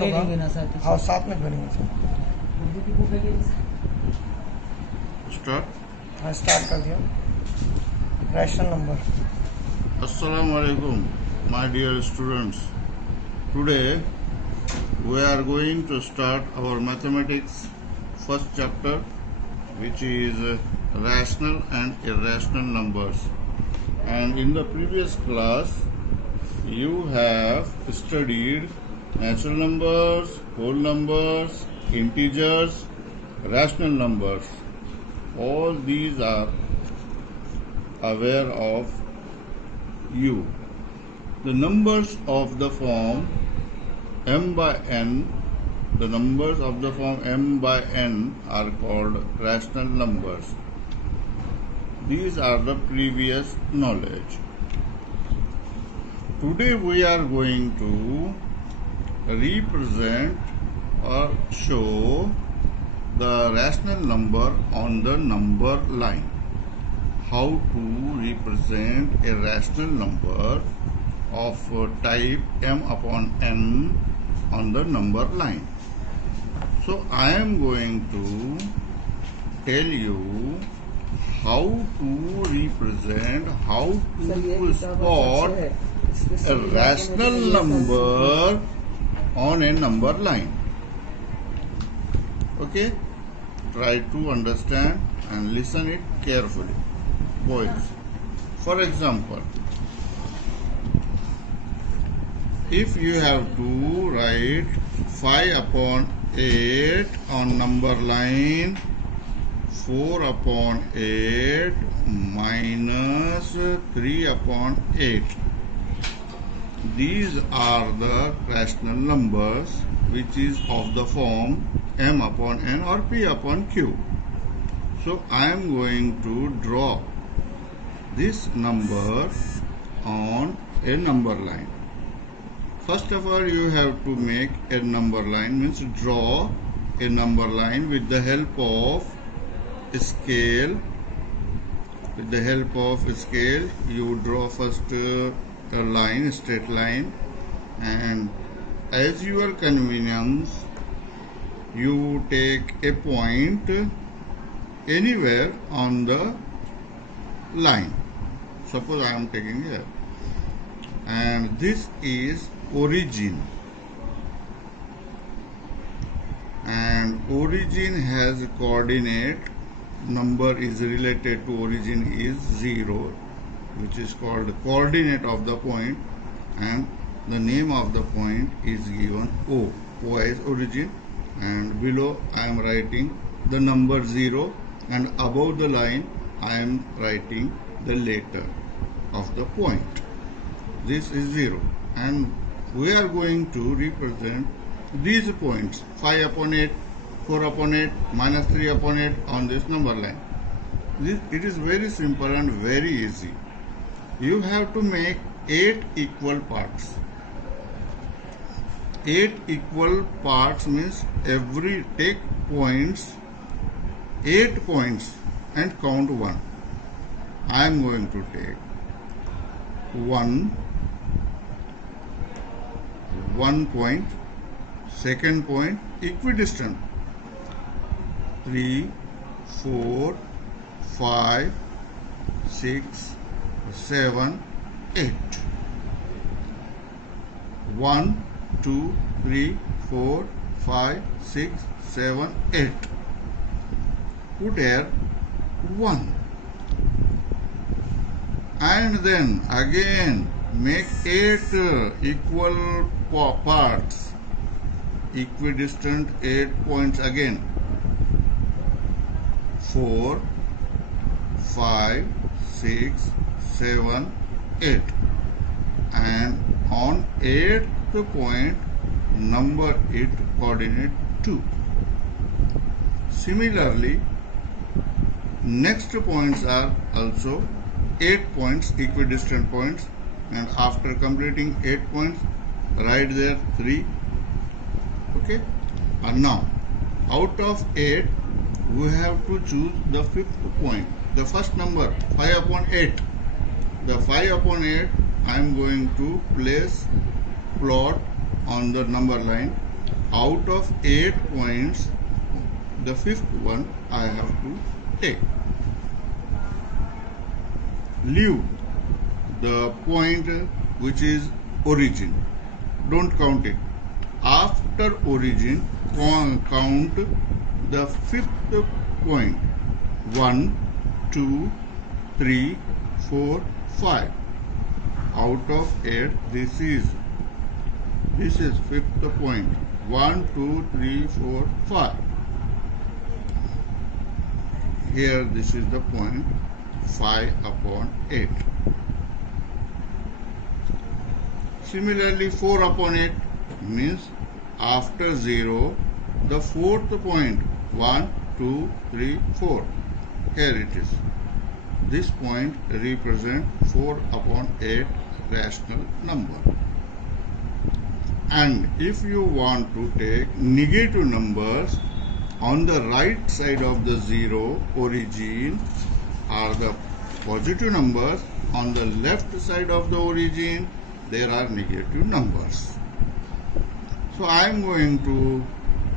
लेंगे ना साथ ही। हाँ साथ में बनेंगे सर। उर्दू की बुक है स्टार्ट। हाँ स्टार्ट कर दिया। Rational number. Assalamu alaikum, my dear students. Today we are going to start our mathematics first chapter, which is rational and irrational numbers. And in the previous class, you have studied natural numbers, whole numbers, integers, rational numbers. All these are aware of you. The numbers of the form m by n, the numbers of the form m by n are called rational numbers. These are the previous knowledge. Today we are going to represent or show the rational number on the number line. How to represent a rational number of type m upon n on the number line. So I am going to tell you how to represent, how to spot a rational number on a number line. Okay? Try to understand and listen it carefully. Boys, for example, if you have to write 5 upon 8 on number line 4 upon 8 minus 3 upon 8, these are the rational numbers which is of the form m upon n or p upon q. So I am going to draw this number on a number line. First of all, you have to make a number line, means draw a number line with the help of a scale. With the help of a scale, you draw first a line, a straight line, and as your convenience, you take a point anywhere on the line. Suppose I am taking here, and this is origin, and origin has a coordinate. Number is related to origin is 0, which is called the coordinate of the point, and the name of the point is given O. O is origin, and below I am writing the number 0, and above the line I am writing the letter of the point. This is 0, and we are going to represent these points 5 upon 8, 4 upon 8, minus 3 upon 8 on this number line. It is very simple and very easy. You have to make 8 equal parts. 8 equal parts means every take points, 8 points, and count 1. I am going to take 1 point, second point equidistant, 3, 4, 5, 6, 7, 8. 1, 2, 3, 4, 5, 6, 7, 8. Put here 1. And then again make 8 equal parts, equidistant 8 points again, 4, 5, 6, 7, 8, and on 8th point number it coordinate 2. Similarly, next points are also 8 points, equidistant points, and after completing 8 points, write there 3. Okay, and now out of 8 we have to choose the 5th point, the first number 5 upon 8. The 5 upon 8 I am going to place plot on the number line, out of 8 points, the fifth one I have to take. Leave the point which is origin. Don't count it. After origin, count the fifth point. 1, 2, 3, 4, 5. Out of 8, this is fifth point. 1, 2, 3, 4, 5. Here this is the point 5 upon 8. Similarly, 4 upon 8 means after 0, the fourth point. 1, 2, 3, 4. Here it is. This point represents 4 upon 8 rational number. And if you want to take negative numbers, on the right side of the 0 origin are the positive numbers. On the left side of the origin, there are negative numbers. So I am going to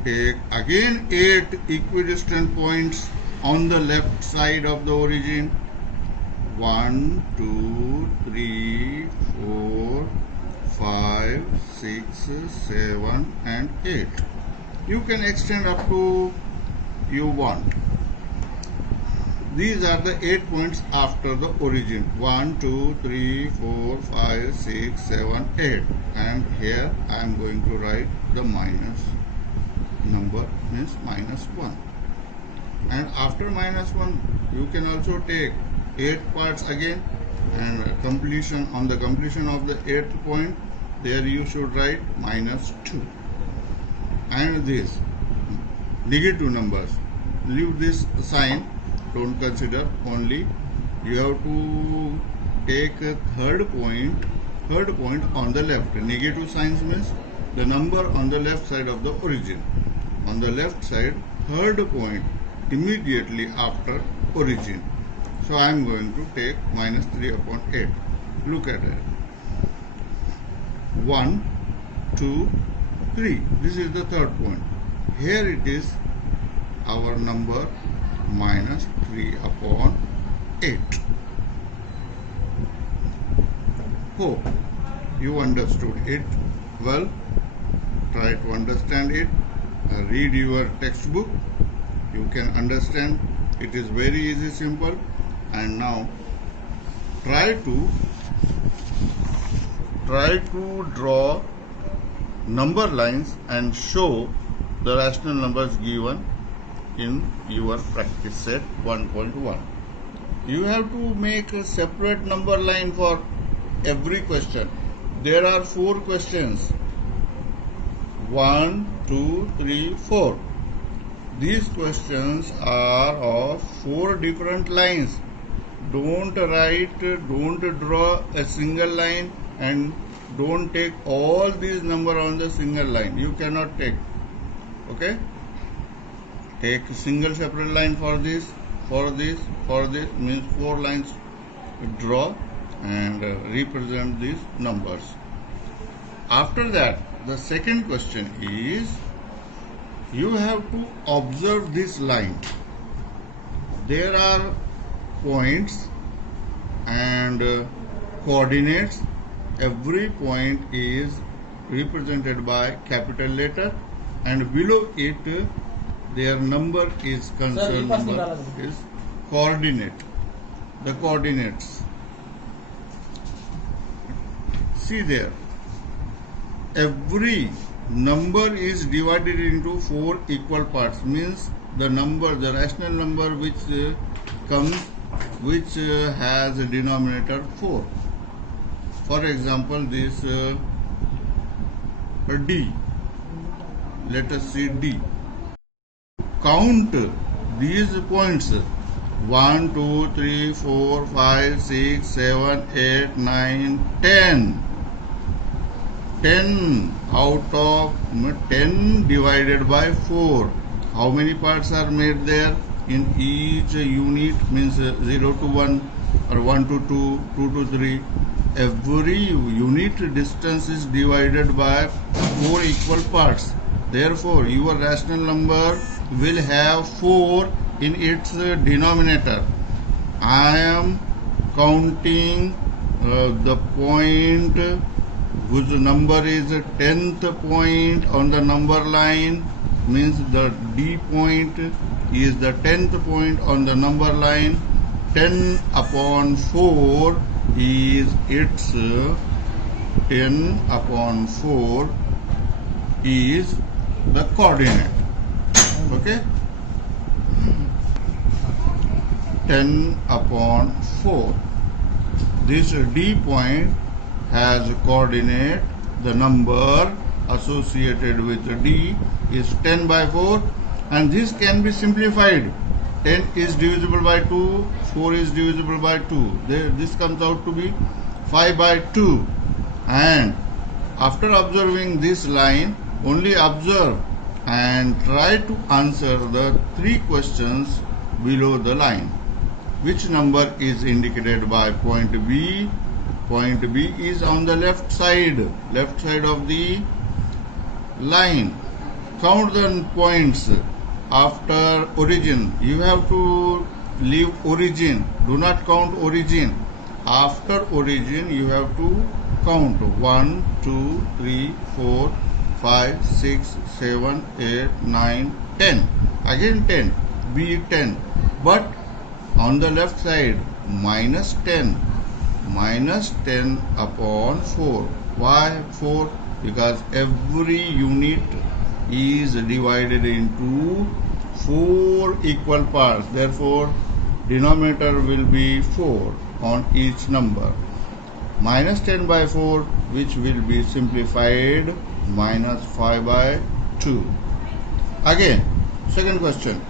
take again 8 equidistant points on the left side of the origin. 1, 2, 3, 4, 5, 6, 7 and 8. You can extend up to you want. These are the 8 points after the origin. 1, 2, 3, 4, 5, 6, 7, 8. And here I am going to write the minus number, means -1. And after -1, you can also take 8 parts again, and completion, on the completion of the 8th point, there you should write -2. And this negative numbers, leave this sign, don't consider, only you have to take a third point on the left. Negative signs means the number on the left side of the origin. On the left side, third point immediately after origin. So I am going to take -3 upon 8. Look at it. 1, 2, 3. This is the third point. Here it is our number -3 upon 8. Hope you understood it well. Try to understand it. Read your textbook. You can understand. It is very easy, simple. And now try to draw number lines and show the rational numbers given in your practice set 1.1. You have to make a separate number line for every question. There are 4 questions. 1, 2, 3, 4. These questions are of 4 different lines. Don't draw a single line, and don't take all these number on the single line. You cannot take. Okay? Take a single separate line for this, means 4 lines. Draw and represent these numbers. After that, the second question is, you have to observe this line. There are points and coordinates. Every point is represented by capital letter, and below it their number is concerned number is coordinate. The coordinates. See there. Every number is divided into 4 equal parts, means the rational number which has a denominator 4. For example, this D. Let us see D. Count these points. 1, 2, 3, 4, 5, 6, 7, 8, 9, 10. 10 out of 10 divided by 4. How many parts are made there? In each unit, means 0 to 1 or 1 to 2, 2 to 3. Every unit distance is divided by 4 equal parts. Therefore, your rational number will have 4 in its denominator. I am counting the point whose number is 10th point on the number line, means the D point is the 10th point on the number line. 10 upon 4 is its 10 upon 4 is the coordinate. Okay, 10 upon 4. This D point has coordinate. The number associated with D is 10 by 4, and this can be simplified. 10 is divisible by 2, 4 is divisible by 2. This comes out to be 5 by 2. And after observing this line, only observe and try to answer the 3 questions below the line. Which number is indicated by point B? Point B is on the left side of the line. Count the points after origin. You have to leave origin. Do not count origin. After origin, you have to count 1, 2, 3, 4, 5, 6, 7, 8, 9, 10. Again 10. B 10. But on the left side, minus 10. Minus 10 upon 4. Why 4? Because every unit is divided into 4 equal parts. Therefore, denominator will be 4 on each number. Minus 10 by 4, which will be simplified, minus 5 by 2. Again, second question.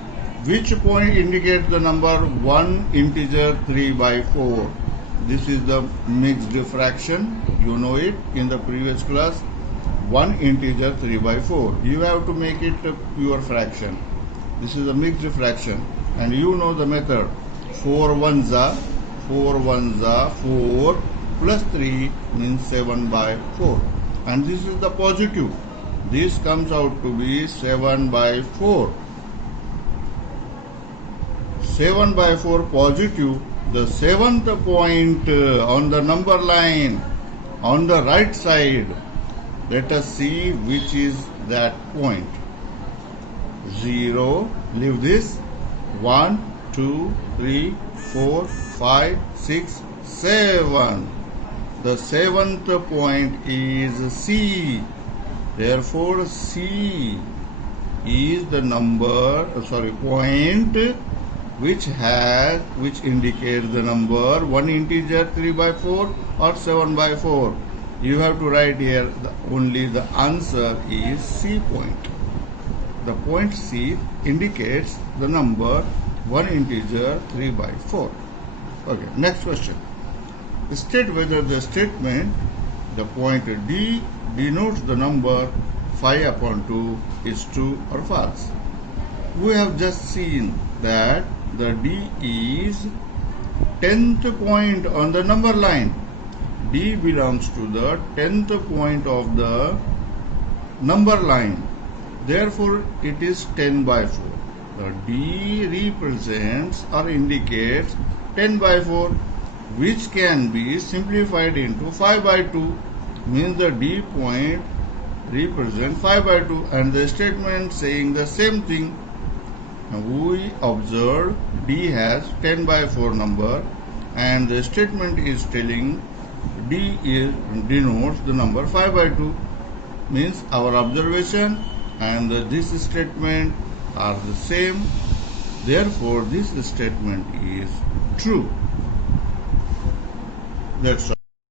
Which point indicates the number 1 integer 3 by 4? This is the mixed fraction. You know it in the previous class. 1 integer 3 by 4. You have to make it a pure fraction. This is a mixed fraction. And you know the method. 4 ones are 4 plus 3 means 7 by 4. And this is the positive. This comes out to be 7 by 4. 7 by 4 positive. The 7th point on the number line on the right side. Let us see which is that point. 0, leave this. 1, 2, 3, 4, 5, 6, 7. The 7th point is C. Therefore, C is the point which indicates the number 1 integer 3 by 4 or 7 by 4. You have to write here only the answer is C point. The point C indicates the number 1 integer 3 by 4. Okay, next question. State whether the statement, the point D denotes the number 5 upon 2 is true or false. We have just seen that the D is 10th point on the number line. D belongs to the 10th point of the number line. Therefore, it is 10 by 4. The D represents or indicates 10 by 4, which can be simplified into 5 by 2, means the D point represents 5 by 2, and the statement saying the same thing. Now we observe D has 10 by 4 number, and the statement is telling D denotes the number 5 by 2, means our observation and this statement are the same. Therefore, this statement is true. That's all.